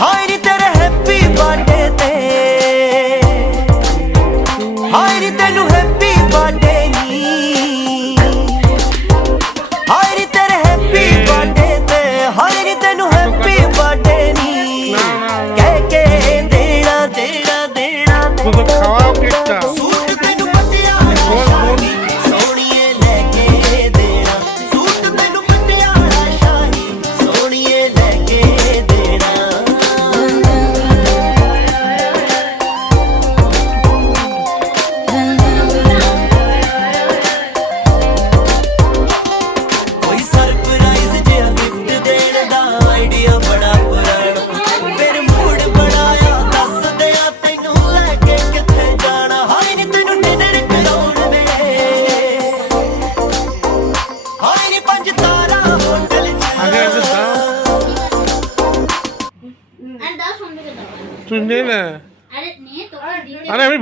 ਹਾਏ ਨੀ ਤੇਰੇ ਹੈਪੀ ਬਰਥਡੇ ਤੇ, ਹਾਏ ਨੀ ਤੈਨੂੰ ਹੈਪੀ ਬਰਥਡੇ ਨੀ, ਹਾਏ ਨੀ ਤੇਰੇ ਹੈਪੀ ਬਰਥਡੇ ਤੇ, ਹਾਏ ਨੀ ਤੈਨੂੰ ਹੈਪੀ ਬਰਥਡੇ ਨੀ ਕਹਿ ਕੇ ਦੇਣਾ ਦੇਣਾ ਦੇਣਾ ਖਾਵਾ ਕਿੱਟਾ ਸੂਟ ਤੈਨੂੰ ਪਟਿਆਲਾ ਸ਼ਾਹੀ ਸੋਹਣੀਏ ਲੈ ਕੇ ਦੇਣਾ, ਸੂਟ ਤੈਨੂੰ ਪਟਿਆਲਾ ਸ਼ਾਹੀ ਸੋਹਣੀਏ ਲੈ ਕੇ ਦੇਣਾ। ਕੋਈ ਸਰਪ੍ਰਾਈਜ਼ ਜਿਹਾ ਗਿਫਟ ਦੇਣ ਦਾ ਆਈਡੀਆ ਬੜਾ ਪੁਰਾਣਾ, ਫਿਰ ਮੂਡ ਬਣਾਇਆ ਦੱਸ ਦਿਆਂ ਤੈਨੂੰ ਲੈ ਕੇ ਕਿੱਥੇ ਜਾਣਾ। ਹਾਏ ਨੀ ਤੈਨੂੰ ਡਿਨਰ ਕਰਾਉਣ ਵੇ, ਹਾਏ ਨੀ 5 ਤਾਰਾ ਹੋਟਲ আগে ਚ দাও আর দাও সন্ধ্যে দাও। তুই নে না আরে নিয়ে তোকে দিতে আরে আমি